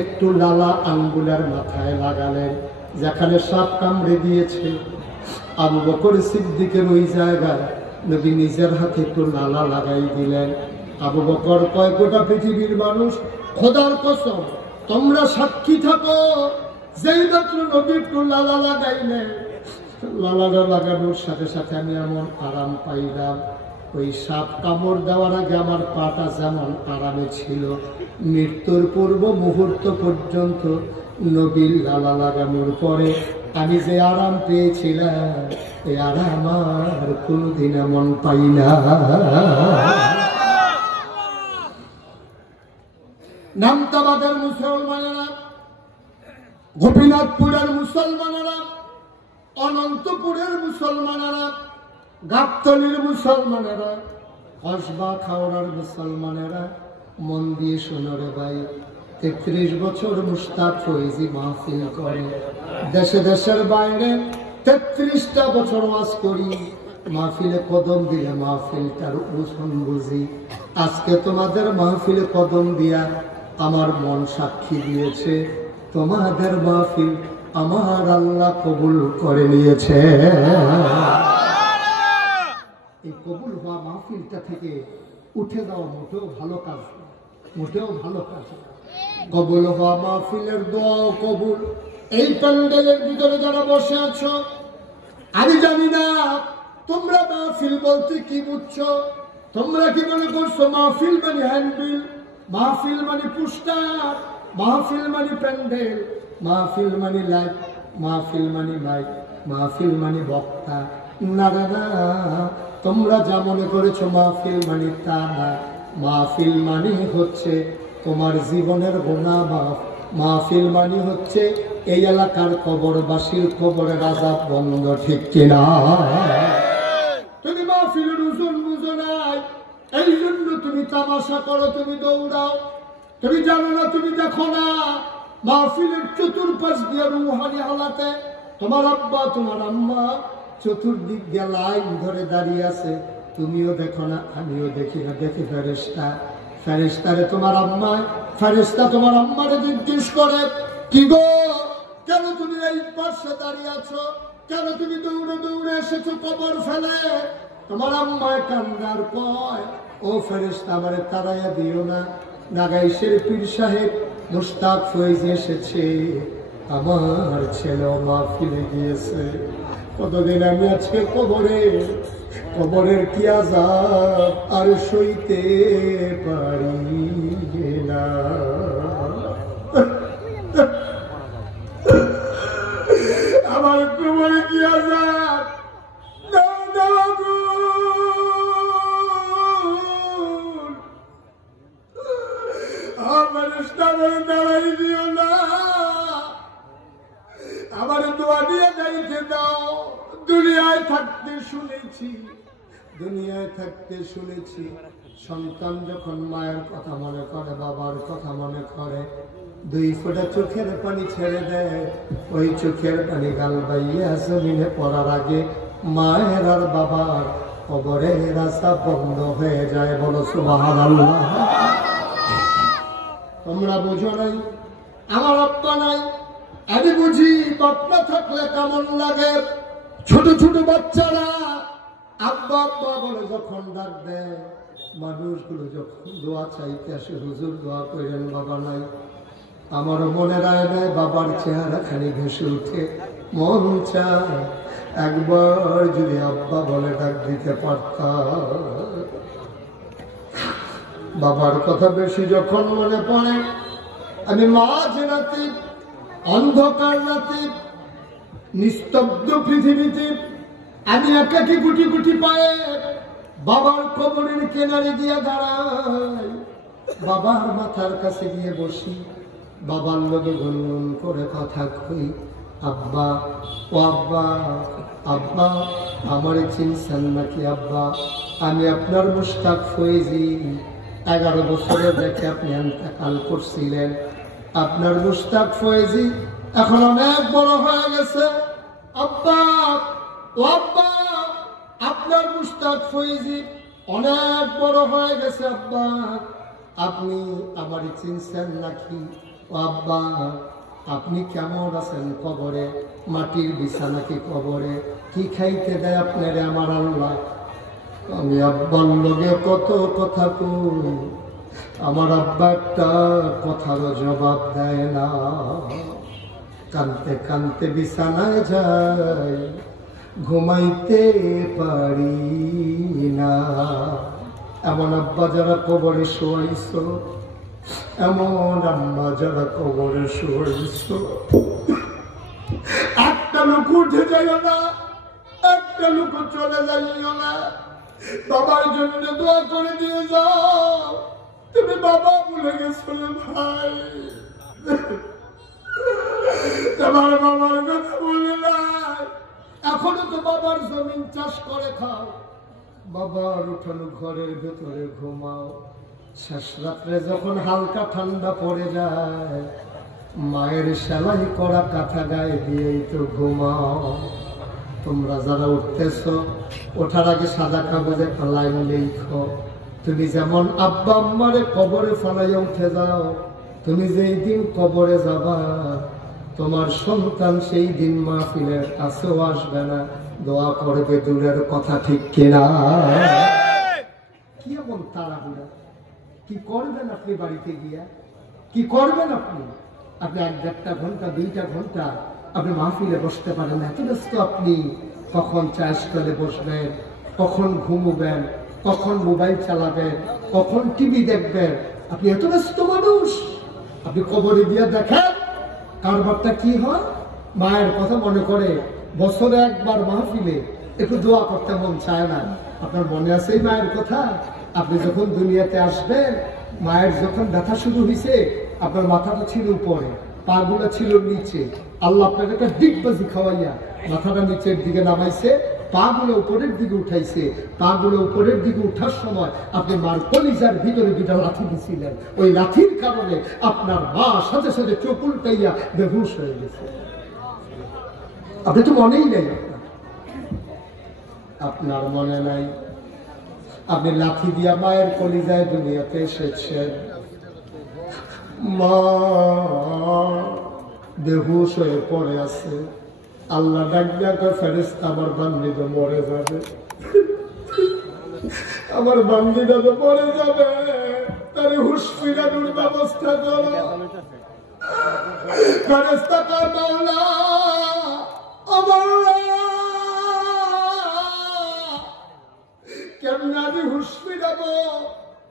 একটু লালা আঙ্গুলের মাথায় লাগালেন, যেখানে সাপ কামড়ে দিয়েছে। আবু বকর সিদ্দিকের ওই জায়গায় নবী নিজের হাতে একটু লালা লাগাই দিলেন। আবু বকর কয়, গোটা পৃথিবীর মানুষ, খোদার কসম তোমরা সাক্ষী থাকো, যেই মাত্র নবী একটু লালা লাগাইলেন, লালাটা লাগানোর সাথে সাথে আমি এমন আরাম পাইলাম, ওই সাপ কামড় দেওয়ার আগে আমার পাটা যেমন আরামে ছিল, মৃত্যুর পূর্ব মুহূর্ত পর্যন্ত নবীর লালা লাগানোর পরে আমি যে আরাম পেয়েছিলাম, এই আরাম আর কোনদিন এমন পাই না। নামতাবাদের মুসলমানেরা, গোপীনাথপুরের মুসলমানেরা, অনন্তপুরের মুসলমানেরা, গাবতলীর মুসলমানেরা, কসবা খাওড়ার মুসলমানেরা, মন দিয়ে শোনো রে ভাই, 33 বছর মুস্তাক ফৈজি মাহফিল করে, দেশে দেশের বাইরে 33টা বছর ওয়াজ করি, মাহফিলে কদম দিলে মাহফিলটার ওজন বুঝি। আজকে তোমাদের মাহফিলে কদম দিয়া আমার মন সাক্ষী দিয়েছে, তোমাদের মাহফিল আমার আল্লাহ কবুল করে নিয়েছে। এই কবুল হওয়া মাহফিলটা থেকে উঠে দাও মোটেও ভালো কাজ, মোটেও ভালো কাজ। কবুল হওয়া মাহফিলের দোয়াও কবুল। এই প্যান্ডেলের ভিতরে যারা বসে আছো, আমি জানি না তোমরা মাহফিল বলতে কি বুঝছো। তোমরা কি মনে করছো মাহফিল মানে হ্যান্ডবিল, মাহফিল মানে পুস্টার, মাহফিল মানে প্যান্ডেল, মাহফিল মানে লাইট, মাহফিল মানে মাইক, মাহফিল মানে বক্তা? না না, তোমরা যা মনে করেছো মাহফিল মানে তা না। মাহফিল মানে হচ্ছে তোমার জীবনের গুনাহ মাফ। মাহফিল মানে হচ্ছে এই এলাকার কবরবাসীর কবরের আযাব বন্ধ, ঠিক কিনা? তুমি মাহফিলের ওজন বুঝো নাই, এই জন্য তুমি তামাশা করো, তুমি দৌড়াও, তুমি জানো না, তুমি দেখো না মাহফিলের চতুর্পাশ দিয়ে রুহানি হালাতে তোমার আব্বা তোমার আম্মা চতুর্দিক দিয়ে লাইন ধরে দাঁড়িয়ে আছে, তুমিও দেখো না, আমিও দেখি না। দেখি ফেরেশতা, ফেরেশতারে তোমার আম্মা, ফেরেশতা তোমার আম্মারে জিজ্ঞেস করে, কি গো কেন তুমি এই পাশে দাঁড়িয়ে আছো, কেন তুমি দৌড়ে দৌড়ে এসেছো কবর ফেলে? তোমার আম্মায় কান্দার কয়, ও ফেরেশতা আমারে তাড়াইয়া দিও না, নাগাইশের পীর সাহেব মুস্তাক ফৈজি এসেছে, আমার ছেলে মাহফিলে গিয়েছে। কতদিন আমি আজকে কবরের কি আযাব আর সইতে পারি না। আমার কবরে কি আযাব, দাঁড়াই দিও না, আমার দোয়া দিয়ে যাইতে দাও। দুনিয়ায় থাকতে শুনেছি সন্তান যখন মায়ের কথা মনে করে, বাবার কথা মনে করে, 2 ফোঁটা চোখের পানি ছেড়ে দেয়, ওই চোখের পানি গাল বাইয়া জমিনে পড়ার আগে মায়ের আর বাবার কবরের রাস্তা বন্ধ হয়ে যায়। বলো সুবহানাল্লাহ। তোমরা বুঝো নাই, আমার আব্বা নাই, আমি বুঝি বাপ না থাকলে কেমন লাগে। ছোট ছোট বাচ্চারা আব্বা আব্বা বলে যখন ডাক দেয়, মানুষগুলো যখন দোয়া চাইতে আসে, হুজুর দোয়া করেন, বাবা নাই, আমার মনে রায় নেয় বাবার চেহারা খানি ভেসে উঠে, মন চায় একবার যদি আব্বা বলে ডাক দিতে পারতাম। বাবার কথা বেশি যখন মনে পড়ে, আমি মাঝ রাতে, অন্ধকার রাতে, নিস্তব্ধ পৃথিবীতে আমি একাকি গুটি গুটি পায়ে বাবার কবরের কিনারে গিয়ে দাঁড়াই, বাবার মাথার কাছে গিয়ে বসি, বাবার লগে গুনগুন করে কথা কই, আব্বা ও আব্বা, আব্বা আমারে চিনছেন নাকি আব্বা? আমি আপনার মুস্তাক ফৈজি, 11 বছরে দেখে আপনি ইন্তেকাল করছিলেন। আপনার মুস্তাক ফৈজি এখন অনেক বড় হয়ে গেছে আব্বা, ও আব্বা আপনার মুস্তাক ফৈজি অনেক বড় হয়ে গেছে আব্বা, আপনি আমারে চিনছেন নাকি? ও আব্বা আপনি কেমন আছেন কবরে? মাটির বিছানা কি কবরে? কি খাইতে দেয় আপনারে আমার আল্লাহ? আমি আব্বার লগে কত কথা কই, আমার আব্বা একটা কথারও জবাব দেয় না। কানতে কানতে বিছানায় যায়, ঘুমাইতে পারি না। এমন আব্বা যারা কবরে শোয়াইছ, এমন আম্মা যারা কবরে শোয়াইছ, একটা লোক উঠে যাইও না, একটা লোক চলে যাইও না। বাবার জন্য দোয়া করে দিয়ে যাও। তুমি বাবা ভুলে গেছো ভাই, তোমার বাবার কথা বলে নাই। এখনো তো বাবার জমিন চাষ করে খাও, বাবার উঠানো ঘরের ভেতরে ঘুমাও। শেষ রাত্রে যখন হালকা ঠান্ডা পড়ে যায়, মায়ের সেলাই করা কাঁথা গায়ে দিয়েই তো ঘুমাও। তোমরা যারা উঠতেছ, ওঠার আগে সাদা কাগজে একটা লাইন লিখো, তুমি যেমন আব্বা আম্মারে কবরে ফেলাইয়া উঠে যাও, তুমি যেই দিন কবরে যাবা, তোমার সন্তান সেই দিন মাহফিলের কাছেও আসবে না, দোয়া করবে দূরের কথা, ঠিক কিনা? কি এমন তাড়াহুড়া? কি করবেন আপনি বাড়িতে গিয়া? কি করবেন আপনি? আপনি 1-1.5 ঘন্টা 2টা ঘন্টা আপনি মাহফিলে বসতে পারেন, এত ব্যস্ত আপনি। কখন চা স্টলে বসবেন, কখন ঘুমবেন, কখন মোবাইল চালাবেন, কখন টিভি দেখবেন, আপনি এত ব্যস্ত মানুষ। আপনি কবরে দিয়ে দেখেন কারবারটা কি হয়। মায়ের কথা মনে করে বছরে একবার মাহফিলে একটু দোয়া করতে মন চায় না। আপনার মনে আছে এই মায়ের কথা? আপনি যখন দুনিয়াতে আসবেন, মায়ের যখন ব্যথা শুরু হয়েছে, আপনার মাথাটা ছিল উপরে, পা গুলা ছিল নিচে। আল্লাহ আপনাকে একটা ডিগবাজি খাওয়াইয়া মাথাটা নিচের দিকে নামাইছে, পা গুলো উপরের দিকে উঠাইছে। পা গুলো উপরের দিকে উঠার সময় আপনি মার কলিজার ভিতরে 2টা লাথি দিছিলেন। ওই লাথির কারণে আপনার মা সাথে সাথে চোখ উল্টাইয়া বেহুশ হয়ে গেছে। আপনি তো মনেই নেই, আপনার মনে নাই আপনি লাথি দিয়া মায়ের কলিজায় দুনিয়াতে এসেছেন। মা বেহুশ হয়ে পড়ে আছে। আল্লাহ ডাক দিয়া কয়, ফেরেশতা আমার বান্দিটা মরে যাবে, আমার বান্দিটা তো মরে যাবে, তার হুঁশ ফিরানোর ব্যবস্থা করো। ফেরেশতা কয়, মাওলা আমার কেমন আমি হুঁশ ফিরাবো,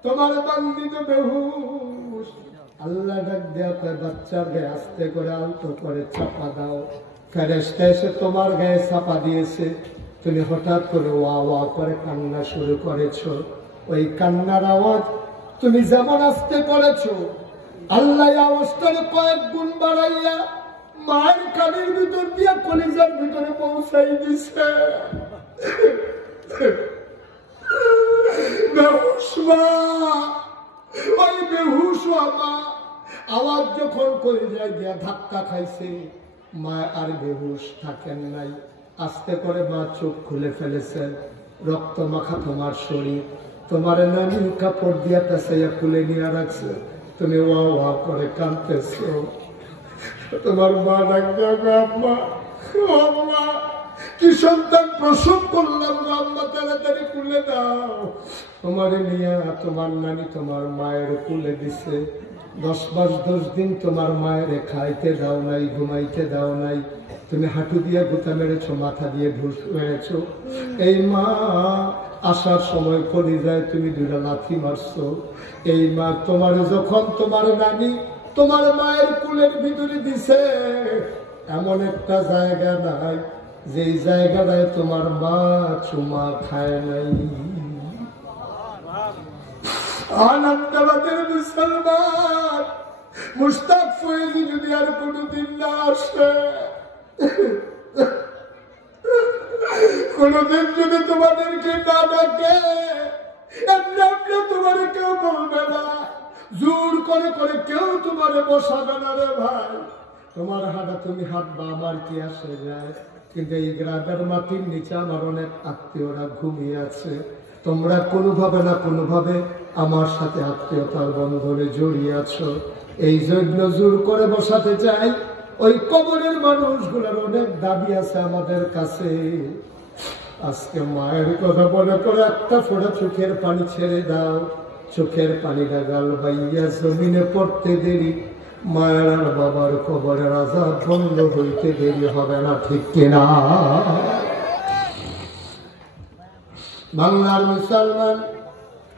তোমার বান্দি তো বেহুশ। আল্লাহ ডাক দেয়া কয়, বাচ্চার গায়ে আস্তে করে আলতো করে চাপা দাও। ফেরেশতা এসে তোমার গায়ে চাপা দিয়েছে, তুমি হঠাৎ করে ওয়া ওয়া করে কান্না শুরু করেছো। ওই কান্নার আওয়াজ তুমি যেমন আস্তে করেছো, আল্লাহ আওয়াজটার কয়েক গুণ বাড়াইয়া মায়ের কানের ভিতর দিয়া কলিজার ভিতরে পৌঁছাই দিছে। বেহুশ মা, ওই বেহুশ মা আওয়াজ যখন কলিজায় গিয়া ধাক্কা খাইছে, মা আর বেহুশ থাকেন নাই। আস্তে করে মা চোখ খুলে ফেলেছেন। রক্ত মাখা তোমার শরীর, তোমার নানি কাপড় দিয়া পেঁচাইয়া খুলে নিয়ে রাখছে, তুমি ওয়া ওয়া করে কাঁদতেছো। তোমার মা ডাক দেবে, আম্মা আম্মা কি সন্তান প্রসব করলাম, আম্মা তাড়াতাড়ি খুলে দাও। তোমার নিয়ে তোমার নানি তোমার মায়ের কুলে দিছে। 10 মাস 10 দিন তোমার মায়ের খাইতে দাও নাই, ঘুমাইতে দাও নাই। তুমি হাঁটু দিয়ে গুতা মেরেছো, মাথা দিয়ে ঢুস মেরেছো। এই মা আসার সময় কলিজায় তুমি 2টা লাথি মারছো। এই মা তোমার যখন তোমার নানি তোমার মায়ের কুলের ভিতরে দিছে, এমন একটা জায়গা নাই যেই জায়গাটায় তোমার মা চুমা খায় নাই। আনন্দবাদের মুসলমান মুশতাক ফয়েজি যদি আর কোনদিন না আসে, কোনদিন যদি তোমাদেরকে না ডাকে, এমনি তোমার কেউ বলবে না, জোর করে করে কেউ তোমার বসাবে না রে ভাই। তোমার হাঁটা তুমি হাঁটবা, আমার কি আসে যায়। কিন্তু এই গ্রামের মাটির নিচে আমার অনেক আত্মীয়রা ঘুমিয়ে আছে। তোমরা কোনোভাবে না কোনোভাবে আমার সাথে আত্মীয়তার বন্ধনে জড়িয়ে আছো। এই জন্য জোর করে বসাতে চাই। ওই কবরের মানুষগুলোর অনেক দাবি আছে আমাদের কাছে। আজকে মায়ের কথা বলে করে একটা ফোঁটা চোখের পানি ছেড়ে দাও। চোখের পানিটা গাল বাইয়া জমিনে পড়তে দেরি, মায়ের আর বাবার কবরের আযাব বন্ধ হইতে দেরি হবে না, ঠিক কিনা? বাংলার মুসলমান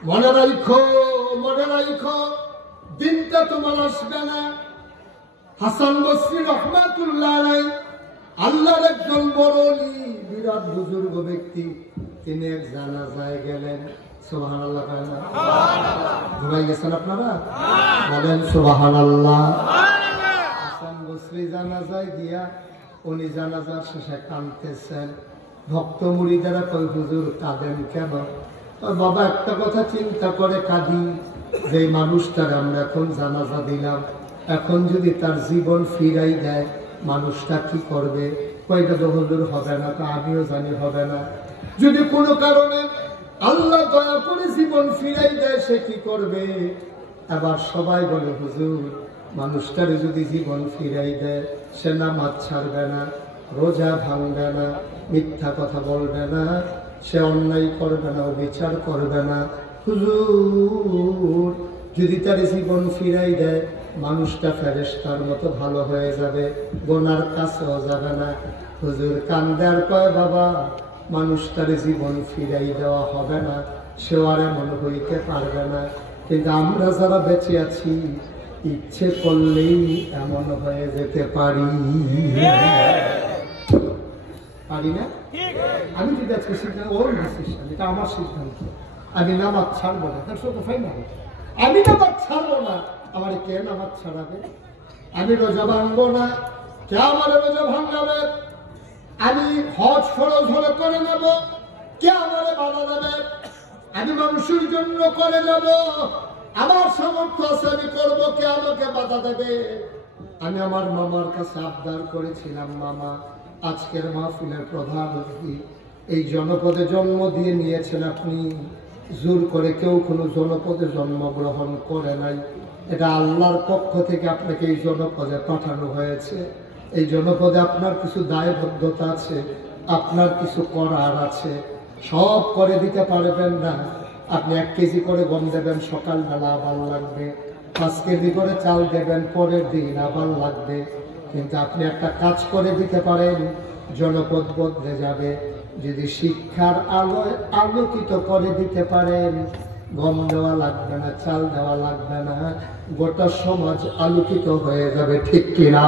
মনে রাখো, মনে রাখো, দিনটা তোমার আসবে না। হাসান বসরি রহমাতুল্লাহ আলাইহি আল্লাহর একজন বড় বিরাট বুজুর্গ ব্যক্তি, তিনি এক জানাজায় গেলেন। সুবহানাল্লাহ, ঘুমাই গেছেন আপনারা? বলেন সুবহানাল্লাহ। হাসান বসরি জানাজায় গিয়া উনি জানাজার শেষে কাঁদতেছেন। ভক্ত মুরিদারা কই, হুজুর কাঁদেন কেন? বাবা একটা কথা চিন্তা করে কাঁদি, যে মানুষটার আমরা এখন জানাজা দিলাম, এখন যদি তার জীবন ফিরাই দেয় মানুষটা কি করবে? কয়টা তো হুজুর হবে না, তা আমিও জানি হবে না। যদি কোনো কারণে আল্লাহ দয়া করে জীবন ফিরাই দেয় সে কি করবে? আবার সবাই বলে, হুজুর মানুষটার যদি জীবন ফিরাই দেয় সে নামাজ ছাড়বে না, রোজা ভাঙবে না, মিথ্যা কথা বলবে না, সে অন্যায় করবে না, বিচার করবে না। হুজুর যদি তার জীবন ফিরাই দেয় মানুষটা ফেরেশতার মতো ভালো হয়ে যাবে, গোনার কাছেও যাবে না। হুজুর কান্দে আর কয়, বাবা মানুষটার জীবন ফিরাই দেওয়া হবে না, সে আর এমন হইতে পারবে না। কিন্তু আমরা যারা বেঁচে আছি ইচ্ছে করলেই এমন হয়ে যেতে পারি, পারি না? আমি যদি আজকে সিদ্ধান্ত, ওর ডিসিশন, এটা আমার সিদ্ধান্ত, আমি নামাজ ছাড়বো না, তার সাথে ফাইনাল, আমি নামাজ ছাড়বো না। আমার কে নামাজ ছাড়াবে? আমি রোজা ভাঙবো না, কে আমার রোজা ভাঙাবে? আমি হজ ফরজ হলে করে নেব, কে আমারে বাধা দেবে? আমি মানুষের জন্য করে নেব, আমার সামর্থ্য আছে আমি করবো, কে আমাকে বাধা দেবে? আমি আমার মামার কাছে আবদার করেছিলাম, মামা আজকের মাহফিলের প্রধান অতিথি, এই জনপদে জন্ম দিয়ে নিয়েছেন আপনি, জোর করে কেউ কোনো জনপদে জন্মগ্রহণ করে নাই, এটা আল্লাহর পক্ষ থেকে আপনাকে এই জনপদে পাঠানো হয়েছে। এই জনপদে আপনার কিছু দায়বদ্ধতা আছে, আপনার কিছু করার আছে, সব করে দিতে পারবেন না। আপনি 1 কেজি করে গম দেবেন, সকালবেলা আবার লাগবে, 5 কেজি করে চাল দেবেন, পরের দিন আবার লাগবে। কিন্তু আপনি একটা কাজ করে দিতে পারেন, জনপদ বদলে যাবে। যদি শিক্ষার আলোয় আলোকিত করে দিতে পারেন, গম দেওয়া লাগবে না, চাল দেওয়া লাগবে না, গোটা সমাজ আলোকিত হয়ে যাবে, ঠিক কিনা?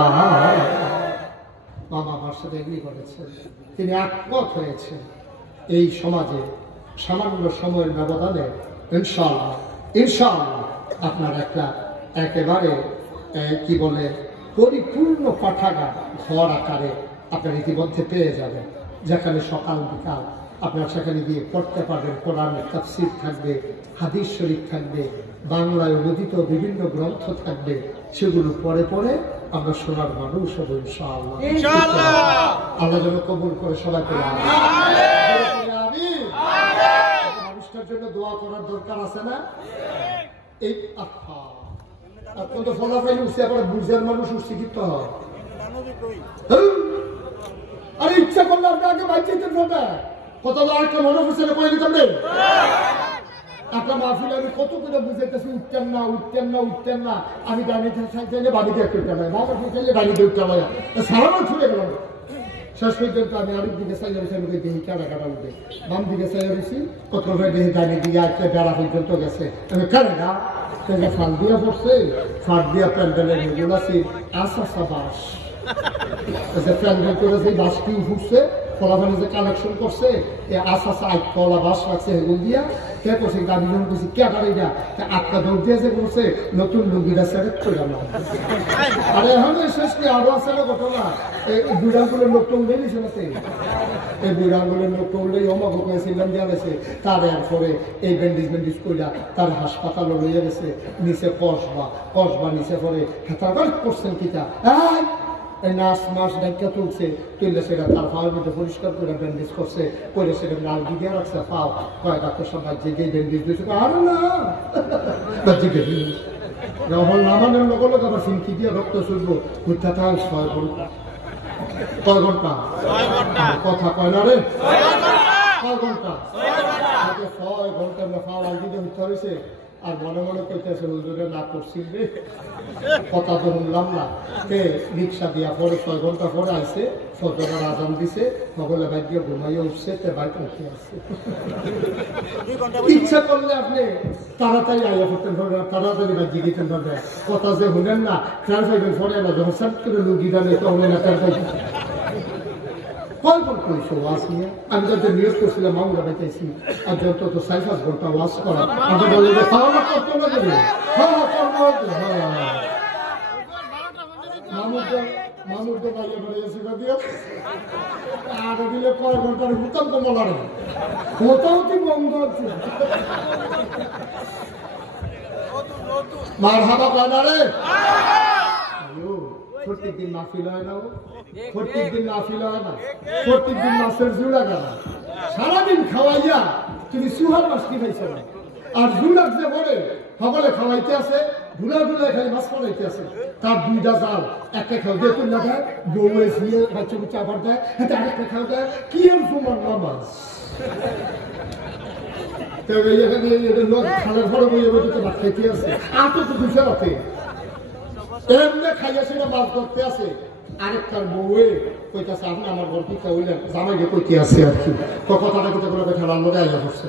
বাবা আমার সাথে এগ্রি করেছেন, তিনি একমত হয়েছেন। এই সমাজে সামান্য সময়ের ব্যবধানে ইনশাআল্লাহ ইনশাআল্লাহ আপনার একটা একেবারে কি বলে পরিপূর্ণ পাঠাগার ঘর আকারে আপনার ইতিমধ্যে পেয়ে যাবেন, যেখানে সকাল বিকাল আপনার সেখানে গিয়ে পড়তে পারবেন। কোরআনের তাফসীর থাকবে, হাদিস শরীফ থাকবে, বাংলায় অনুদিত বিভিন্ন গ্রন্থ থাকবে, সেগুলো পড়ে পড়ে আমরা শোনার মানুষ হব ইনশাআল্লাহ। আল্লাহ যেন কবুল করে সবাই করে মানুষটার জন্য দোয়া করার দরকার আছে না? এই কত ফলাফল উঠছে, আবার বুঝার মানুষ উৎসাহিত হয়। আরে ইচ্ছা করলে আপনি আগে বাইক যেতে কত একটা মনে হচ্ছে করে নিতাম রে। একটা মাহফিল আমি কত করে বুঝাইতেছি, উঠতেন না উঠতেন না উঠতেন না, আমি ডানিতে চাইলে বাড়িতে একটু উঠতে বাবা চাইলে ডানিতে উঠতে সারাবার ছুটে গেলাম। শেষ পর্যন্ত আমি আরেক দিকে চাইলে আমি দেখি কারা কারা উঠে, বাম দিকে চাইলে রয়েছি, কত দেখি ডানি দিয়ে একটা বেড়া পর্যন্ত গেছে, আমি কারা ফাল দিয়া পড়ছে, ফাট দিয়া প্যান্ডেলের মেগুল আছি আসা বাস প্যান্ডেল করে যে বাস কি ফুটছে, ফলাফল যে কালেকশন করছে, আশা আইকলা বাস রাখছে এগুলো দিয়া কে করছে, আমি যখন বলছি কে দাঁড়িয়ে আটকা দৌড় দিয়ে যে করছে, নতুন লুঙ্গিরা সেলেক্ট করে আমার। আর এখন শেষ কি আরো আছে না ঘটনা, এই বুড়াগুলোর লোক টুল দিয়েছে না, এই বুড়াগুলোর লোক টুললেই অমক হয়েছিলাম দেওয়া গেছে, তার এরপরে এই ব্যান্ডেজ ব্যান্ডেজ কইরা তার হাসপাতালে লইয়া গেছে, নিচে কসবা নিচে পরে হেতাবার করছেন কিতা এই নাচ মাস ডাক্তার তুলছে, তুললে সেটা তার পাওয়ার মধ্যে পরিষ্কার করে ব্যান্ডেজ করছে, করে সেটা লাল দিয়ে রাখছে পাও, কয় ডাক্তার সবাই যে ব্যান্ডেজ দিয়েছে, আর না যখন নামানোর লগে লগে আবার সিনকি দিয়ে রক্ত চলবো মিথ্যা থাক 6 ঘন্টা। কয় ঘন্টা? কথা কয় না রে, কয় ঘন্টা? 6 ঘন্টা আমরা পাওয়া দিতে মিথ্যা হয়েছে। আর মনে মনে কইতেছে হুজুরে না করছি রে, কথা তো শুনলাম না। রিক্সা দিয়া পরে 6 ঘন্টা পরে আইসে, ফজরের আজান দিছে, সকলে বাইক দিয়ে ঘুমাইয়া উঠছে, বাইক উঠে আসছে। ইচ্ছা করলে আপনি তাড়াতাড়ি আইয়া করতেন পারবেন, তাড়াতাড়ি বাজি দিতেন পারবেন। কথা যে শুনেন না, চার পাইবেন পরে না, যখন সাত করে লুকিটা নেই তখন না চার পাইবেন। আমি যাতে নিয়োগ করছিলাম মামলা বেঁচেছি, আর যত তো 4-5 ঘন্টা ওয়াশ করা আমাকে বলে যে খাওয়া করতে হবে। মানুষ তো বাইরে বেড়েছি আর দিলে কয় ঘন্টার হুতাম তো মলার কোথাও কি বন্ধ হচ্ছে। মার হাবা বানারে প্রত্যেক দিন মাহফিল হয় না, প্রত্যেক দিন মাহফিল হয় না, প্রত্যেক দিন মাছের জুড়া গানা। সারাদিন খাওয়াইয়া তুমি সুহার মাছ কি খাইছো না, আর জুলার যে বলে সকলে খাওয়াইতে আছে, ধুলা ধুলা খালি মাছ খাওয়াইতে আছে। তার 2টা জাল, একটা খাও দিয়ে তুলনা দেয়, বউয়ে শুয়ে বাচ্চা বুচ্চা আবার দেয়, হাতে আরেকটা খাও দেয়, কি আর তোমার নামাজ। খালের ঘরে বইয়ে বইতে ভাত খাইতে আছে, আর তো দুশো রাতে এমনি খাইয়া সেটা মাছ ধরতে আছে। আরেকটার বউয়ে কইতেছে আপনি আমার ঘর কি কইলেন জামাইকে কইতে আছে আর কি, কথাটা কইতে করে ঠেলার মধ্যে আইয়া করছে।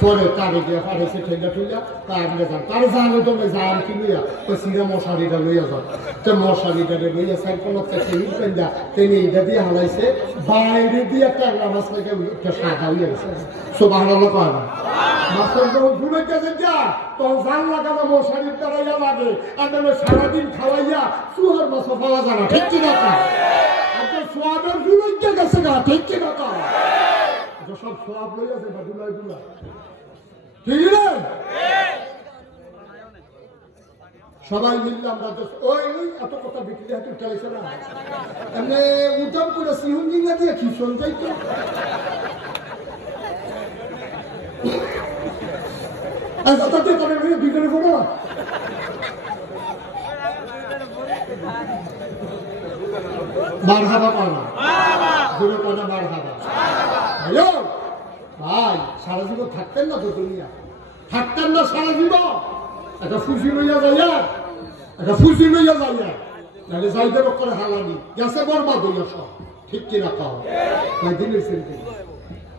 পরে তারে গিয়া পারেছে ঠেলা ঠেলা, তাই আপনি যান, তার জানো তো যান কি লইয়া ওই সিরা মশারিটা লইয়া যান। তো মশারিটা লইয়া সাইকেল হিট তিনি এইটা দিয়ে হালাইছে, বাইরে দিয়ে একটা মাছ থেকে একটা সাদা হইয়া গেছে। সব হারালো পায় না মাছের যখন ঘুমাইতেছেন যা তখন জাল লাগানো মশারির দ্বারাইয়া লাগে, আর সারাদিন খাওয়াইয়া সুহার মাছ পাওয়া যায় না। ঠিক কিনা আপনার সোয়াবের জুলাইতে গেছে না, ঠিক কিনা সব সোয়াব লই আছে বা দুলাই দুলা, ঠিক না? সবাই মিললে আমরা ওই এত কথা বিক্রি হাতে উঠাইছে না, এমনি উঠাম করে সিহুন জিঙ্গা দিয়ে খিসন যাইতো। বিকেলে পড়ো মার হাবা পানা দূরে পানা মার হাবা। হ্যালো ভাই, সারা জীবন থাকতেন না তো দুনিয়া, থাকতেন না সারা জীবন। একটা ফুসি লইয়া যাইয়া, একটা ফুসি লইয়া যাইয়া, নাহলে যাইতে করে হালানি গেছে বরবাদ হইয়া সব। ঠিক কিনা পাও দিনের চিন্তা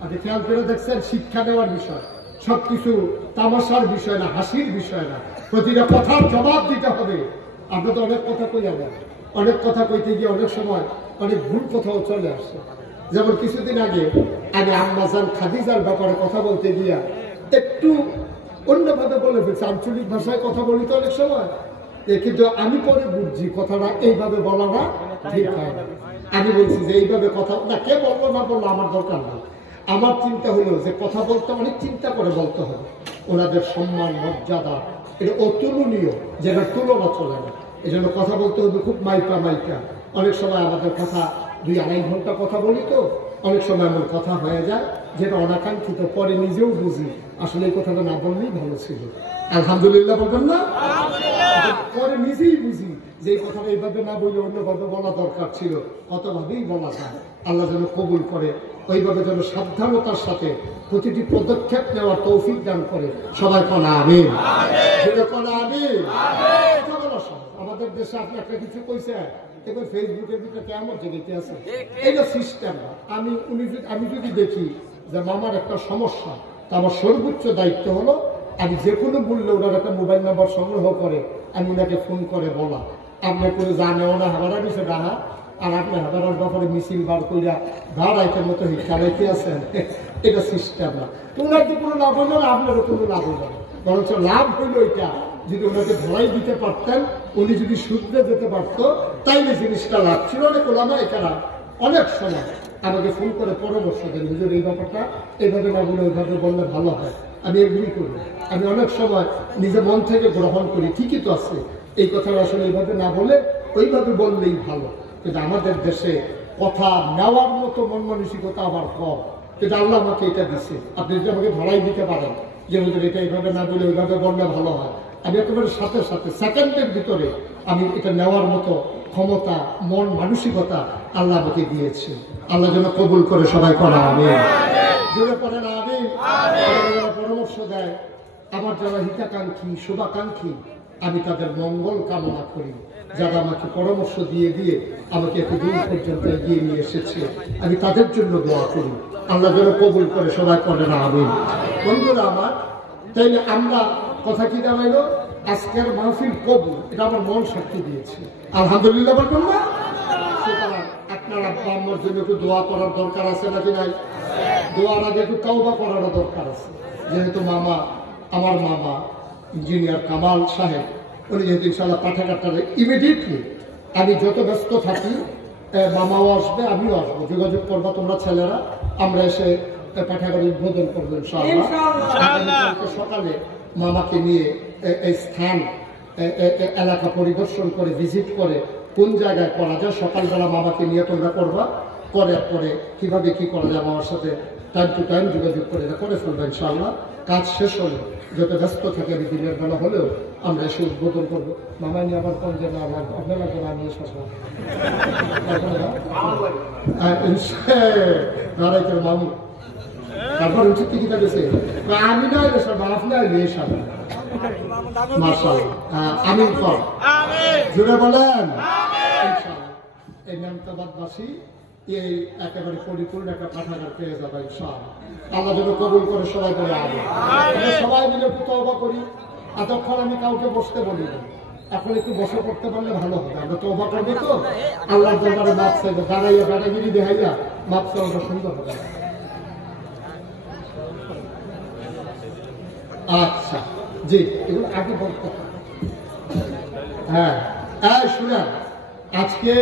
আপনি খেয়াল করে দেখছেন, শিক্ষা নেওয়ার বিষয় সবকিছু তামাশার বিষয় না, হাসির বিষয় না, প্রতিটা কথার জবাব দিতে হবে। আপনি তো অনেক কথা কই যাবেন, অনেক কথা কইতে গিয়ে অনেক সময় অনেক ভুল কথাও চলে আসছে। যেমন কিছুদিন আগে আমি আম্মাজান খাদিজার ব্যাপারে কথা বলতে গিয়া একটু অন্যভাবে বলে ফেলছি, আঞ্চলিক ভাষায় কথা বলি তো অনেক সময়, কিন্তু আমি পরে বুঝছি কথাটা এইভাবে বলা না ঠিক হয় না। আমি বলছি যে এইভাবে কথা না, কে বললো না বললো আমার দরকার না। আমার চিন্তা হলো যে কথা বলতে অনেক চিন্তা করে বলতে হবে, ওনাদের সম্মান মর্যাদা এটা অতুলনীয়, যেটা তুলনা চলে না। এই জন্য কথা বলতে হবে খুব মাইকা মাইকা। অনেক সময় আমাদের কথা 2-2.5 ঘন্টা কথা বলি, তো অনেক সময় এমন কথা হয়ে যায় যেটা অনাকাঙ্ক্ষিত, পরে নিজেও বুঝি আসলে এই কথাটা না বললেই ভালো ছিল। আলহামদুলিল্লাহ বলবেন না? পরে নিজেই বুঝি যে এই কথাটা এইভাবে না বললে অন্যভাবে বলা দরকার ছিল, কতভাবেই বলা যায়। আল্লাহ যেন কবুল করে, ওইভাবে যেন সাবধানতার সাথে প্রতিটি পদক্ষেপ নেওয়ার তৌফিক দান করে। সবাই কনা আমিন, কনা আমিন। কথা বলা সব আমাদের দেশে আপনি একটা কিছু কইছে, এবার ফেসবুকের ভিতরে কেমন জেগেতে আছে, এইটা সিস্টেম না। আমি যদি দেখি যে মামার একটা সমস্যা, তা আমার সর্বোচ্চ দায়িত্ব হলো আমি যে কোনো মূল্যে ওনার একটা মোবাইল নাম্বার সংগ্রহ করে আমি ওনাকে ফোন করে বলা, আপনার করে জানেও না হাবারা দিছে ডাহা, আর আপনি হাবারার ব্যাপারে মিছিল বার করিয়া ভাড়াইতে মতো চালাইতে আছেন, এটা সিস্টেম না। ওনার তো কোনো লাভ হইল না, আপনারও কোনো লাভ হইল না, বরঞ্চ লাভ হইল এটা যদি ওনাকে ধরাই দিতে পারতেন, উনি যদি শুধরে যেতে পারতো, তাইলে জিনিসটা লাভ ছিল। অনেক ওলামা এখানে অনেক সময় আমাকে ফোন করে পরামর্শ দেন, হুজুর এই ব্যাপারটা এইভাবে না বলে ওইভাবে বললে ভালো হয়। আমি এগ্রি করি, আমি অনেক সময় নিজে মন থেকে গ্রহণ করি, ঠিকই তো আছে, এই কথাটা আসলে এইভাবে না বলে ওইভাবে বললেই ভালো। কিন্তু আমাদের দেশে কথা নেওয়ার মতো মন মানসিকতা আবার কম। কিন্তু আল্লাহ আমাকে এটা দিচ্ছে, আপনি যদি আমাকে ধরাই দিতে পারেন যে হুজুর এটা এইভাবে না বলে ওইভাবে বললে ভালো হয়, আমি একেবারে সাথে সাথে সেকেন্ডের ভিতরে আমি এটা নেওয়ার মতো ক্ষমতা, মন মানসিকতা আল্লাহ আমাকে দিয়েছে। আল্লাহ যেন কবুল করে সবাই করা আমিন, জোরে পড়েন আমিন। যারা পরামর্শ দেয়, আমার যারা হিতাকাঙ্ক্ষী শুভাকাঙ্ক্ষী, আমি তাদের মঙ্গল কামনা করি। যারা আমাকে পরামর্শ দিয়ে দিয়ে আমাকে এত দূর পর্যন্ত এগিয়ে নিয়ে এসেছে, আমি তাদের জন্য দোয়া করি। আল্লাহ যেন কবুল করে সবাই করেন আমিন। বন্ধুরা আমার, তাইলে আমরা কথা কি দাঁড়াইলো, আজকের মাহফিল কবুল, এটা আমার মন সাক্ষী দিয়েছে, আলহামদুলিল্লাহ বলবেন না? সুতরাং আপনার আব্বা আম্মার জন্য একটু দোয়া করার দরকার আছে নাকি নাই? দোয়ার আগে একটু তাওবা করারও দরকার আছে। যেহেতু আমার মামা ইঞ্জিনিয়ার কামাল সাহেব, উনি যেহেতু ইনশাল্লাহ পাঠাগারটারে ইমিডিয়েটলি, আমি যত ব্যস্ত থাকি মামাও আসবে, আমিও আসবো, যোগাযোগ করবা তোমরা ছেলেরা, আমরা এসে পাঠাগার উদ্বোধন করবো ইনশাআল্লাহ। সকালে মামাকে নিয়ে এই স্থান এলাকা পরিদর্শন করে ভিজিট করে কোন জায়গায় করা যায়, সকালবেলা মামাকে নিয়ে তোমরা করবা, করার পরে কিভাবে কি করা যায় মামার সাথে টাইম টু টাইম যোগাযোগ করে করে ফেলবো ইনশাআল্লাহ। কাজ শেষ হলে যত ব্যস্ত থাকে আমি দিনের বেলা হলেও আমরা এসে উদ্বোধন করবো। মামা নিয়ে আমার কোন যে না লাগবে, আপনার লাগবে না, নিয়ে শেষ নারাইকের মামু, তারপর উচিত কি কিতা গেছে, আমি না এসে মাফ না নিয়ে এসে মাশাআল্লাহ আমিন কর, জুড়ে বলেন ইনশাআল্লাহ। এই নামতাবাদবাসী এই একেবারে পরিপূর্ণ একটা পাঠাগার পেয়ে যাবে ইনশাআল্লাহ। আল্লাহ যেন কবুল করে সবাই বলে আমিন। আমরা সবাই মিলে তওবা করি। এতক্ষণ আমি কাউকে বসতে বলি না, এখন একটু বসে পড়তে পারলে ভালো হবে। আমরা তওবা করবো তো আল্লাহর দরবারে মাপ চাইবো, দাঁড়াইয়া দাঁড়াগিরি দেখাইয়া মাপ চাওয়াটা সুন্দর হবে। আচ্ছা জি, এগুলো আগে বলতে হবে। হ্যাঁ শুনেন, আজকে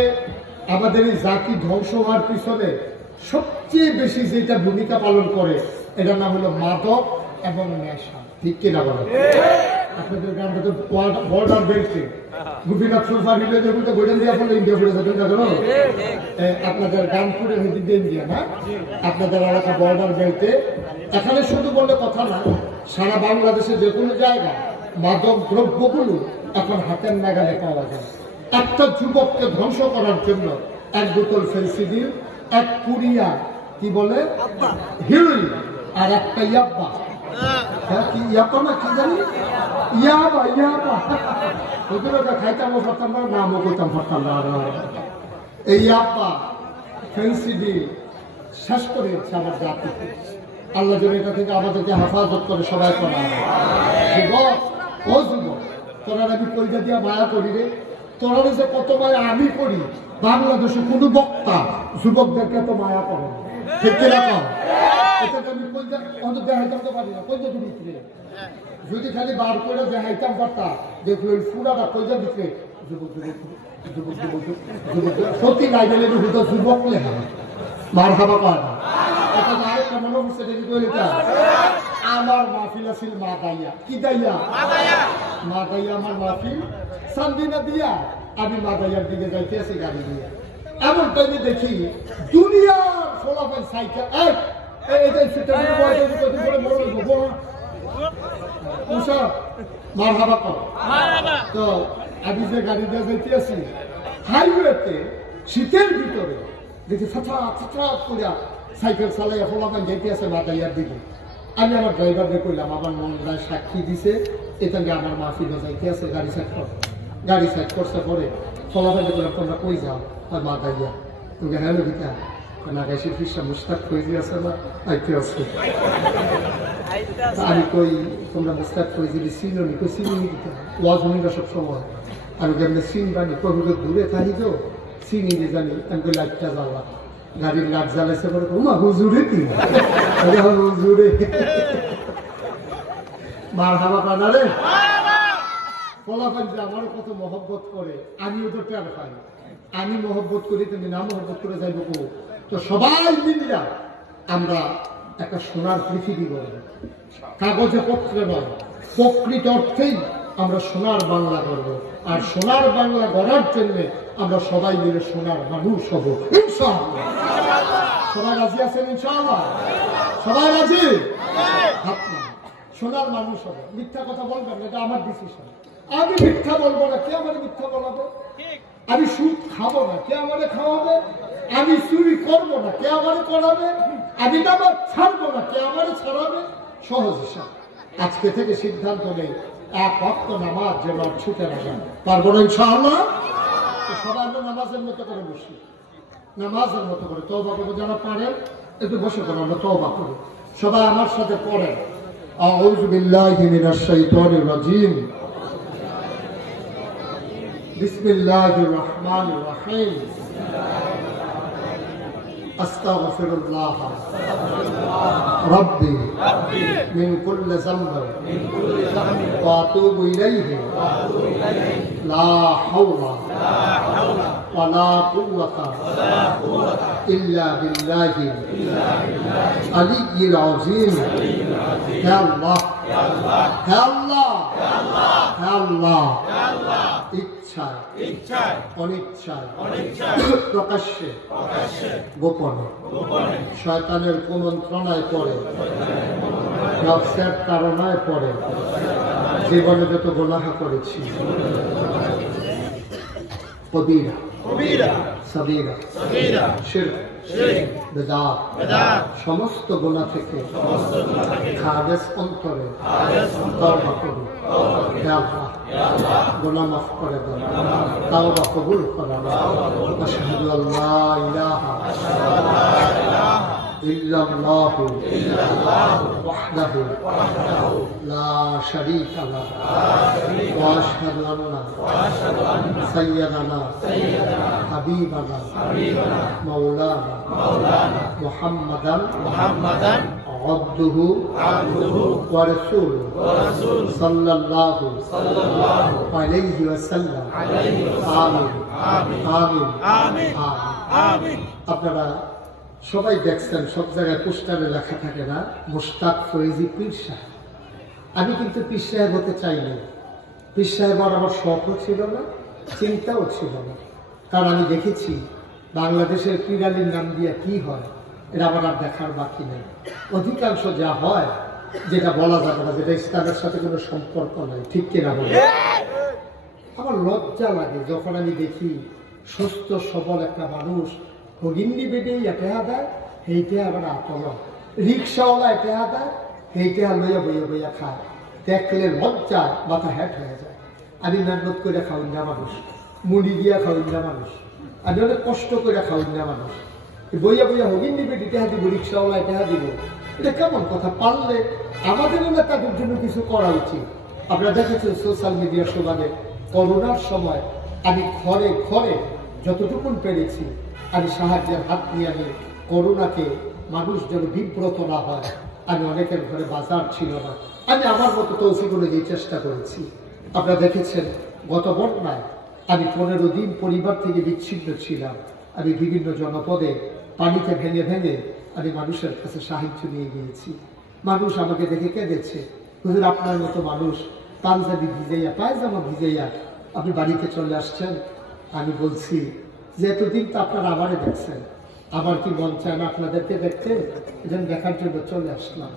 আমাদের এই জাতি ধ্বংস হওয়ার পিছনে সবচেয়ে বেশি যেটা ভূমিকা পালন করে, এটা নাম হলো মাদক এবং নেশা, ঠিক কিনা বলেন? আপনাদের গ্রামটা তো বর্ডার বেল্টে, গোপীনাথ সুলফা মিলে যখন তো গোল্ডেন দিয়া বলে ইন্ডিয়া পড়ে যাবেন, আপনাদের গানপুরে হইতে ইন্ডিয়া না, আপনাদের এলাকা বর্ডার বেল্টে। এখানে শুধু বললে কথা না, সারা বাংলাদেশে যে কোনো জায়গায় মাদক দ্রব্যগুলো এখন হাতের নাগালে পাওয়া যায়। একটা যুবককে ধ্বংস করার জন্য এক বোতল ফেন্সিডিল, এক পুরিয়া কি বলে হিরোইন, আর একটা ইয়াব্বা, কি ইয়াব্বা না কি জানি, ইয়াবা ওগুলোটা খাইতাম পারতাম না, নামও করতাম পারতাম না। এই ইয়াব্বা ফেন্সিডিল শেষ করে দিচ্ছে আমার জাতিকে। আল্লাহ যেন এটা থেকে আমাদেরকে হেফাজত করে সবাই করা। যুবক ও যুবক, তোরা আমি কইটা দিয়া মায়া করি রে, তোরা যে কত মায়া আমি করি, বাংলাদেশে কোনো বক্তা যুবকদেরকে এত মায়া করে না, ঠিক কিরকম? এটাকে আমি কইটা অন্তত দেখাইতাম তো পারি না, কইটা ভিতরে যদি খালি বার করে দেখাইতাম পারতাম, দেখলো ফুরাটা কইটা ভিতরে যুবক যুবক যুবক যুবক যুবক সত্যি নাই গেলে যুবক লেখা মার খাবা পায় না। আমার মাহফিল আছিল মা দাইয়া, কি দাইয়া? মা দাইয়া আমার মাহফিল সান্দিনা দিয়া, আমি মা দাইয়ার দিকে যাইতে আছি গাড়ি দিয়ে। এমন টাইমে দেখি দুনিয়ার ফলাফল সাইকেল মার হাবা কর। তো আমি যে গাড়ি দিয়ে যাইতে আছি হাইওয়েতে শীতের ভিতরে দেখি করিয়া সাইকেল চালাইয়া ফলাফল যাইতে আছে মা দাইয়ার দিকে। আমি আমার ড্রাইভারকে কইলাম, আমার মন যায় সাক্ষী দিছে, এটা আমার মাহফিল যাইতে আছে, গাড়ি সাইড কর। গাড়ি সাইড করছে পরে ফলাফল করলাম, তোমরা কই যাও? আর মা দাইয়া। তুমি হ্যাঁ গীতা না গাইছি ফিসা মুস্তাক ফৈজি আছে না, আইতে আছে। আমি কই তোমরা মুস্তাক ফৈজি চিনো নি? কই চিনি গীতা, ওয়াজ হইবা সব সময়। আমি কেমনি চিনবানি, কবিকে দূরে থাকি তো চিনি যে জানি। আমি কই লাইটটা জ্বালা, গাড়ির লাইট জ্বালাইছে পরে মা হুজুরে কি হুজুরে মার হাবা পানা রে। ফলাফল যে আমার কত মহব্বত করে, আমিও তো টের পাই। আমি মহব্বত করি, তুমি না মহব্বত করে যাইব কো? তো সবাই মিলিয়া আমরা একটা সোনার পৃথিবী গড়ব, কাগজে পত্রে নয়, প্রকৃত অর্থেই আমরা সোনার বাংলা গড়ব। আর সোনার বাংলা গড়ার জন্য আমরা সবাই মিলে সোনার মানুষ হব ইনশাআল্লাহ। সবাই রাজি আছেন ইনশাআল্লাহ? সবাই রাজি? শোনার মানুষ হবে, মিথ্যা কথা বলবেন না, এটা আমার ডিসিশন। আমি মিথ্যা বলবো না, কে আমার মিথ্যা বলাবে? আমি সুদ খাবো না, কে আমারে খাওয়াবে? আমি চুরি করবো না, কে আমারে করাবে? আমি নামাজ ছাড়বো না, কে আমারে ছাড়াবে? সহজ হিসাব। আজকে থেকে সিদ্ধান্ত নেই এক ওয়াক্ত নামাজ যেন ছুটে না যায়। পারবো না ইনশাআল্লাহ। সবাই আমরা নামাজের মতো করে বসি, নামাজের মতো করে তওবা করবো। যারা পারেন একটু বসে করে আমরা তওবা করি। সবাই আমার সাথে পড়েন, আউযু বিল্লাহি মিনাশ শাইতানির রাজিম, বিসমিল্লাহির রহমানির রহিম, আস্তাগফিরুল্লাহ রাব্বি মিন কুল্লি যামবিন ওয়া আতুবু ইলাইহি লা হাওলা ওয়া লা কুওয়াতা ইল্লা বিল্লাহিল আলিয়্যিল আযীম। হে আল্লাহ, হে আল্লাহ, হে আল্লাহ, ইচ্ছায় অনিচ্ছায় প্রকাশ্যে গোপনে শয়তানের কুমন্ত্রণায় পড়ে, নফসের তাড়নায় পড়ে জীবনে যত গুনাহ করেছি, কবিরা সাগীরা শিরক বিদআত সমস্ত গুনাহ থেকে খালেস অন্তরে তওবা করি। হে আল্লাহ, গুনাহ মাফ করে দেন, তওবা কবুল করেন। আশহাদু আল্লা ইলাহা ইল্লাল্লাহু ওয়াহদাহু লা শারীকা লাহু ওয়া আশহাদু আন্না সাইয়্যিদানা হাবিবানা মাওলানা মুহাম্মাদান আবদুহু ওয়া রাসূলুহু সাল্লাল্লাহু আলাইহি ওয়াসাল্লাম। আমিন আমিন আমিন। আপনারা সবাই দেখছেন, সব জায়গায় পোস্টারে লেখা থাকে না, মুশতাক ফৈজি পীর সাহেব। আমি কিন্তু পীর সাহেব হতে চাইনি। পীর সাহেব আমার শখও ছিল না, চিন্তাও ছিল না। কারণ আমি দেখেছি বাংলাদেশের পীরালির নাম দিয়ে কি হয়, এটা আমার আর দেখার বাকি নেই। অধিকাংশ যা হয় যেটা বলা যাবে না, যেটা ইসলামের সাথে কোনো সম্পর্ক নাই, ঠিক কিনা বলে? আমার লজ্জা লাগে যখন আমি দেখি সুস্থ সবল একটা মানুষ হগিন্নি বেডে টেহা দেয়, সেইটা আবার আতল রিক্সাওয়ালা টেহা দেয়, সেইটা লইয়া বইয়া বইয়া খায়। দেখলে লজ্জায় মাথা হ্যাট হয়ে যায়। আমি মেহনত করে খাওয়াই না মানুষ, মুড়ি দিয়া খাওয়াই না মানুষ, আমি অনেক কষ্ট করে খাওয়াই না মানুষ। বইয়া বইয়া হগিন্নি বেডে টেহা দিব, রিক্সাওয়ালা টেহা দিব, এটা কেমন কথা? পারলে আমাদেরও না তাদের জন্য কিছু করা উচিত। আপনারা দেখেছেন সোশ্যাল মিডিয়ার সুবাদে করোনার সময় আমি ঘরে ঘরে যতটুকুন পেরেছি আমি সাহায্যের হাত নিয়ে আমি করোনাকে মানুষ যেন বিব্রত না হয়। আমি অনেকের ঘরে বাজার ছিল না, আমি আমার মতো তৌফিক অনুযায়ী চেষ্টা করেছি। আপনারা দেখেছেন গত বন্যায় আমি 15 দিন পরিবার থেকে বিচ্ছিন্ন ছিলাম। আমি বিভিন্ন জনপদে পানিতে ভেঙে ভেঙে আমি মানুষের কাছে সাহায্য নিয়ে গিয়েছি। মানুষ আমাকে দেখে কেঁদেছে, হুজুর আপনার মতো মানুষ পাঞ্জাবি ভিজাইয়া পায়জামা ভিজাইয়া আপনি বাড়িতে চলে আসছেন। আমি বলছি যে এতদিন তো আপনারা আমারে দেখছেন, আমার কি মন চায় না আপনাদেরকে দেখতে? এজন্য দেখার জন্য চলে আসলাম।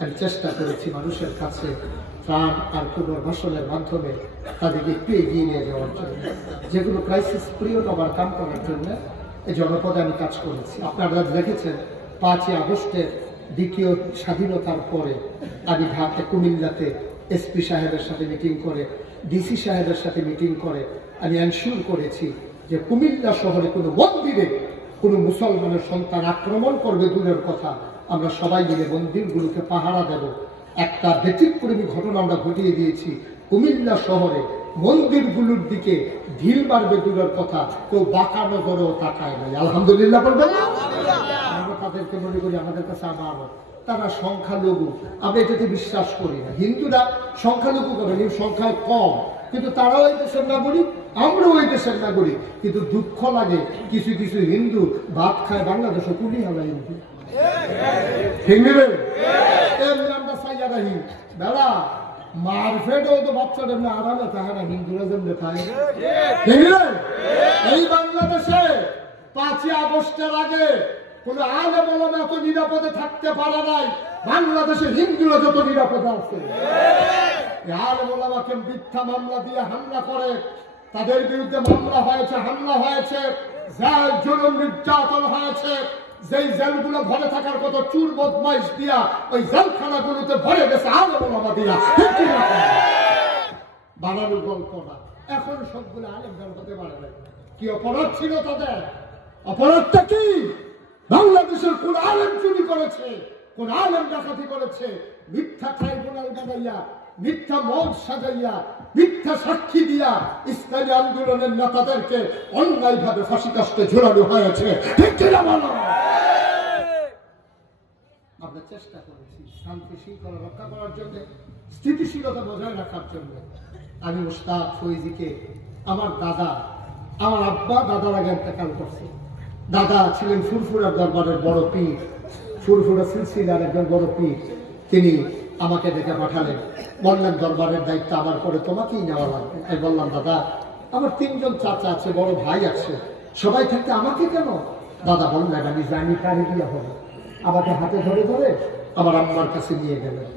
আমি চেষ্টা করেছি মানুষের কাছে ত্রাণ আর পুনর্বাসনের মাধ্যমে তাদেরকে একটু এগিয়ে নিয়ে যাওয়ার জন্য, যেগুলো ক্রাইসিস পিরিয়ড ওভারকাম করার জন্য এই জনপদে আমি কাজ করেছি। আপনারা দেখেছেন 5ই আগস্টের দ্বিতীয় স্বাধীনতার পরে আমি ঢাকা কুমিল্লাতে এসপি সাহেবের সাথে মিটিং করে, ডিসি সাহেবের সাথে মিটিং করে আমি এনশিওর করেছি যে কুমিল্লা শহরে কোনো মন্দিরে কোনো মুসলমানের সন্তান আক্রমণ করবে দূরের কথা, আমরা সবাই মিলে মন্দিরগুলোকে পাহারা দেব। একটা ব্যতিক্রমী ঘটনা আমরা ঘটিয়ে দিয়েছি। কুমিল্লা শহরে মন্দিরগুলোর দিকে ঢিল মারবে দূরের কথা, কেউ বাঁকা নজরেও তাকায় নাই। আলহামদুলিল্লাহ বলবেন। আমরা তাদেরকে মনে করি আমাদের কাছে আমানত, তারা সংখ্যালঘু, আমরা এটাতে বিশ্বাস করি না। হিন্দুরা সংখ্যালঘু করেন, সংখ্যায় কম, কিন্তু তারাও এই দেশের নাগরিক, আমরাও এই দেশের নাগরিক। কিন্তু দুঃখ লাগে কিছু কিছু হিন্দু ভাত খায় বাংলাদেশে, কুলি হালা হিন্দু আমরা চাইয়া রাখি বেড়া মারফেটও তো বাচ্চাদের না আরামে থাকে না, হিন্দুরা যেমন খায়। এই বাংলাদেশে 5ই আগস্টের আগে কোন আলেম ওলামা এত নিরাপদে থাকতে পারে নাই, বাংলাদেশের হিন্দুরা যত নিরাপদে আছে, আলেম ওলামাকে মিথ্যা মামলা দিয়ে হামলা করে, তাদের বিরুদ্ধে মামলা হয়েছে, হামলা হয়েছে, জেল জুলুম নির্যাতন হয়েছে, যেই জেলগুলো ভরে থাকার কত চুর বদমাইশ দিয়া ওই জেলখানাগুলোতে ভরে গেছে আলেম ওলামা দিয়া। বানানোর গল্প না, এখন সবগুলো আলেম হতে পারে না। কি অপরাধ ছিল তাদের? অপরাধটা কি? বাংলাদেশের কোন আলেম চুরি করেছে, কোন আলেম ডাকাতি করেছে? মিথ্যা ট্রাইব্যুনাল বানাইয়া, মিথ্যা মঞ্চ সাজাইয়া, মিথ্যা সাক্ষী দিয়া ইসলামী আন্দোলনের নেতাদেরকে অন্যায় ভাবে ফাঁসি কাস্তে ঝুলানো হয়েছে। ঠিক কিনা বলো? আমরা চেষ্টা করেছি শান্তি শৃঙ্খলা রক্ষা করার জন্য, স্থিতিশীলতা বজায় রাখার জন্য। আমি উস্তাদ ফৈজিকে, আমার দাদা, আমার আব্বা দাদার আগে ইন্তেকাল করছে। দাদা ছিলেন ফুরফুরার দরবারের বড় পীর, ফুরফুরা সিলসিলার একজন বড় পীর। তিনি আমাকে ডেকে পাঠালেন, বললেন দরবারের দায়িত্ব আমার পরে তোমাকেই নেওয়া লাগবে। আমি বললাম দাদা, আমার 3 জন চাচা আছে, বড় ভাই আছে, সবাই থাকতে আমাকে কেন? দাদা বললেন আমি জানি কারি দিয়া হবে। আমাকে হাতে ধরে ধরে আমার আম্মার কাছে নিয়ে গেলেন।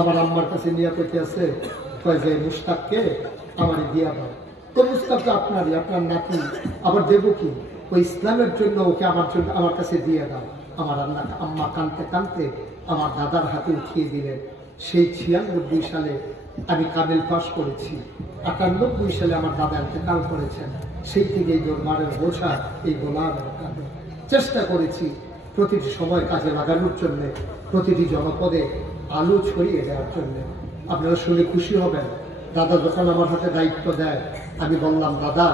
আমার আম্মার কাছে নিয়ে কইতে আছে, কয় যে মুস্তাককে আমার দিয়া দাও। তো মুস্তাক তো আপনারই, আপনার নাতি, আবার দেবো কি? ওই ইসলামের জন্য ওকে আমার জন্য আমার কাছে দিয়ে দাও। আমার আম্মা কানতে কানতে আমার দাদার হাতে উঠিয়ে দিলেন। সেই 96 সালে আমি কামেল পাস করেছি, 98 সালে আমার দাদা ইন্তেকাল করেছেন। সেই থেকে এই দরবারের বোঝা এই গোলামের কাঁধে। চেষ্টা করেছি প্রতিটি সময় কাজে লাগানোর জন্য, প্রতিটি জনপদে আলো ছড়িয়ে দেওয়ার জন্য। আপনারা শুনে খুশি হবেন, দাদা যখন আমার হাতে দায়িত্ব দেয়, আমি বললাম দাদা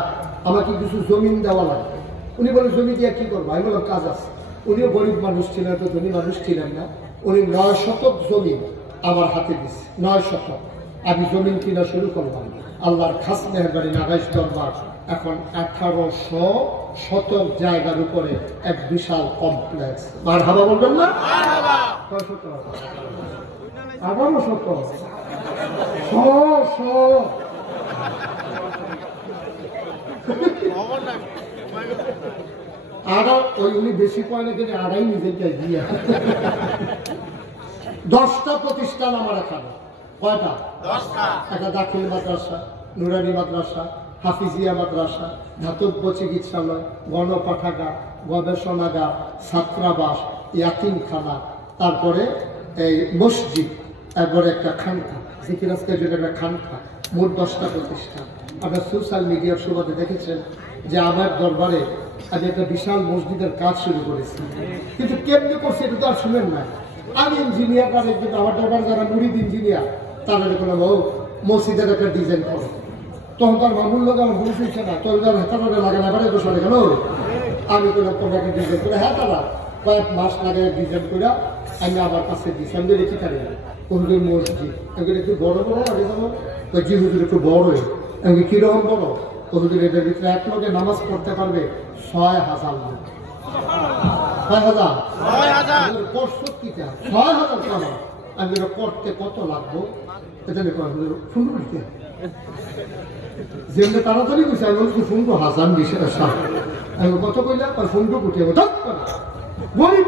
আমাকে কিছু জমিন দেওয়া লাগবে। উনি বলে জমি দিয়ে কি করবো? আমি বললাম কাজ আছে। উনিও গরিব মানুষ ছিলেন, তো ধনী মানুষ ছিলেন না। উনি 9 শতক জমিন আমার হাতে দিচ্ছে, 9 শতক। আমি জমিন কিনা শুরু করলাম। আল্লাহর খাস মেহরবানি, নাগাইশ দরবার এখন 1800 শতক জায়গার উপরে এক বিশাল কমপ্লেক্স। মারহাবা বলবেন না? 18 শতক, 100 আর ওই উনি বেশি কয় না, কিন্তু আড়াই নিজেকে দিয়ে 10টা প্রতিষ্ঠান আমার এখানে। কয়টা? 10টা। একটা দাখিল মাদ্রাসা, নুরানি মাদ্রাসা, হাফিজিয়া মাদ্রাসা, ধাতব্য চিকিৎসালয়, গণপাঠাগার, গবেষণাগার, ছাত্রাবাস, ইয়াতিমখানা, তারপরে এই মসজিদ, তারপরে একটা খানকা, জিকির আজকের জন্য একটা খানকা, মোট 10টা প্রতিষ্ঠান। আপনার সোশ্যাল মিডিয়ার সুবাদে দেখেছেন যে আমার দরবারে আমি একটা বিশাল মসজিদের কাজ শুরু করেছি, কিন্তু কেমনি করছি এটা তো আর শুনেন না। আমি ইঞ্জিনিয়ার, তাদের কিন্তু আমার দরবার যারা মুরিদ ইঞ্জিনিয়ার, তাদের কোনো মসজিদের একটা ডিজাইন করে। তখন তার মামুর লোক আমার বুঝেছে না, তোর হেতাটা লাগে না, এবারে বসে কেন? আমি কোনো একটা ডিজাইন করে, হ্যাঁ তারা কয়েক মাস লাগে ডিজাইন করে আমি আমার কাছে দিচ্ছি। আমি রেখে থাকি হুজুর মসজিদ, আমি একটু বড় বড় আগে যেমন জি হুজুর একটু বড়, আমি কিরকম বড়? হুজুর এটার ভিতরে এক লোকে নামাজ পড়তে পারবে 6000 লোক। 6000 করছো কি? 6000 টাকা। আমি এটা করতে কত লাগবো? এটা সুন্দর যেমনি তাড়াতাড়ি বুঝছে। আমি বলছি ফোনটো 1000 20 আমি কত কইলাম? ফোনটো কুটিয়ে গরিব